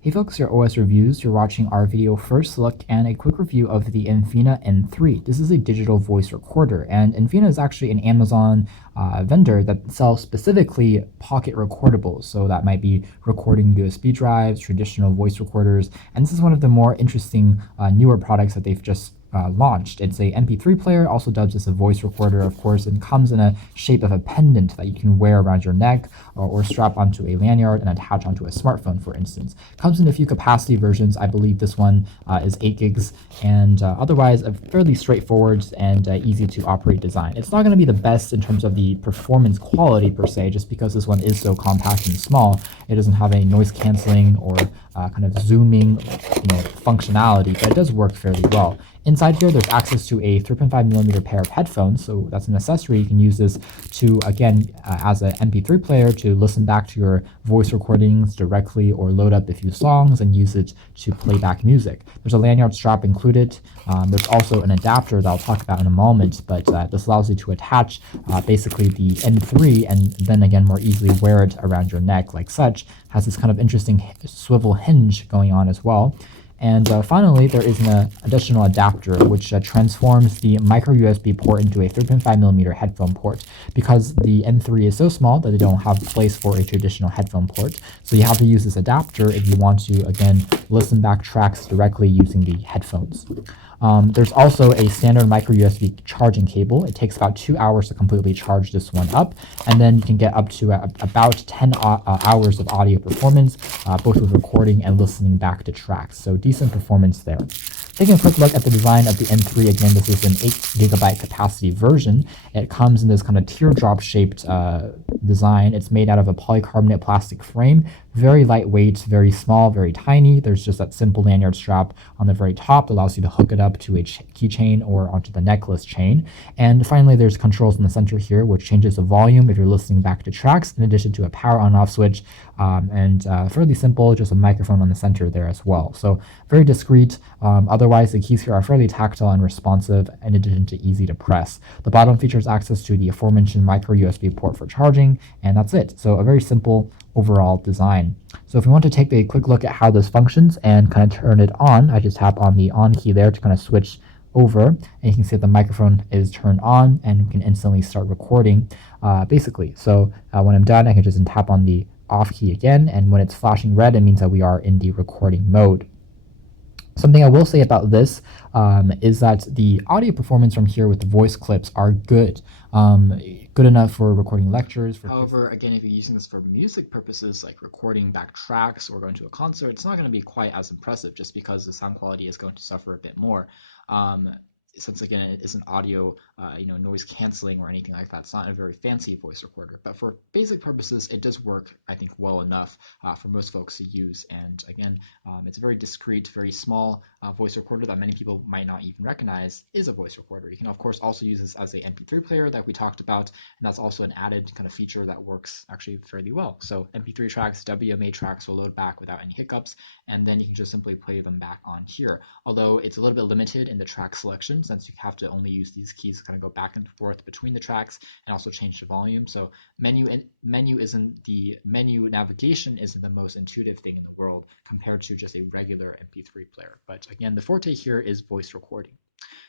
Hey folks, your OS Reviews. You're watching our video first look and a quick review of the INFINA N3. This is a digital voice recorder, and INFINA is actually an Amazon vendor that sells specifically pocket recordables. So that might be recording USB drives, traditional voice recorders, and this is one of the more interesting newer products that they've just launched. It's a MP3 player, also dubbed as a voice recorder, of course, and comes in a shape of a pendant that you can wear around your neck or strap onto a lanyard and attach onto a smartphone, for instance. Comes in a few capacity versions. I believe this one is 8 gigs, and otherwise a fairly straightforward and easy to operate design. It's not going to be the best in terms of the performance quality per se, just because this one is so compact and small. It doesn't have any noise canceling or kind of zooming functionality, but it does work fairly well. Inside here, there's access to a 3.5mm pair of headphones, so that's an accessory. You can use this to, again, as an MP3 player to listen back to your voice recordings directly or load up a few songs and use it to play back music. There's a lanyard strap included. There's also an adapter that I'll talk about in a moment, but this allows you to attach basically the N3 and then again more easily wear it around your neck like such. Has this kind of interesting swivel hinge going on as well. And finally, there is an additional adapter which transforms the micro USB port into a 3.5mm headphone port, because the N3 is so small that they don't have place for a traditional headphone port. So you have to use this adapter if you want to, again, listen back tracks directly using the headphones. There's also a standard micro USB charging cable. It takes about 2 hours to completely charge this one up, and then you can get up to about 10 hours of audio performance, both with recording and listening back to tracks. So decent performance there. Taking a quick look at the design of the N3, again, this is an 8GB capacity version. It comes in this kind of teardrop shaped design. It's made out of a polycarbonate plastic frame, very lightweight, very small, very tiny. There's just that simple lanyard strap on the very top that allows you to hook it up to a keychain or onto the necklace chain. And finally, there's controls in the center here, which changes the volume if you're listening back to tracks, in addition to a power on-off switch, and fairly simple, just a microphone on the center there as well. So very discreet. Otherwise, the keys here are fairly tactile and responsive, in addition to easy to press. The bottom features access to the aforementioned micro USB port for charging, and that's it. So a very simple overall design. So if we want to take a quick look at how this functions and kind of turn it on, I just tap on the on key there to kind of switch over, and you can see that the microphone is turned on and we can instantly start recording basically. So when I'm done, I can just tap on the off key again, and when it's flashing red, it means that we are in the recording mode. Something I will say about this is that the audio performance from here with the voice clips are good. Good enough for recording lectures. However, again, if you're using this for music purposes, like recording back tracks or going to a concert, it's not going to be quite as impressive, just because the sound quality is going to suffer a bit more. Since again it isn't audio, noise canceling or anything like that. It's not a very fancy voice recorder, but for basic purposes, it does work, I think, well enough for most folks to use. And again, it's a very discreet, very small voice recorder that many people might not even recognize is a voice recorder. You can of course also use this as a MP3 player that we talked about, and that's also an added kind of feature that works actually fairly well. So MP3 tracks, WMA tracks will load back without any hiccups, and then you can just simply play them back on here. Although it's a little bit limited in the track selection, since you have to only use these keys to kind of go back and forth between the tracks and also change the volume. So menu navigation isn't the most intuitive thing in the world compared to just a regular MP3 player. But again, the forte here is voice recording.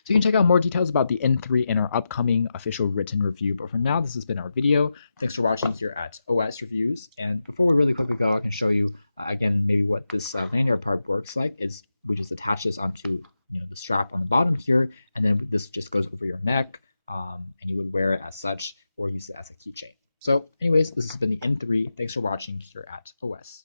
So you can check out more details about the N3 in our upcoming official written review. But for now, this has been our video. Thanks for watching here at OS Reviews. And before we really quickly go, I can show you again maybe what this lanyard part works like. Is we just attach this onto the strap on the bottom here, and then this just goes over your neck, and you would wear it as such or use it as a keychain. So anyways, this has been the N3. Thanks for watching here at OS.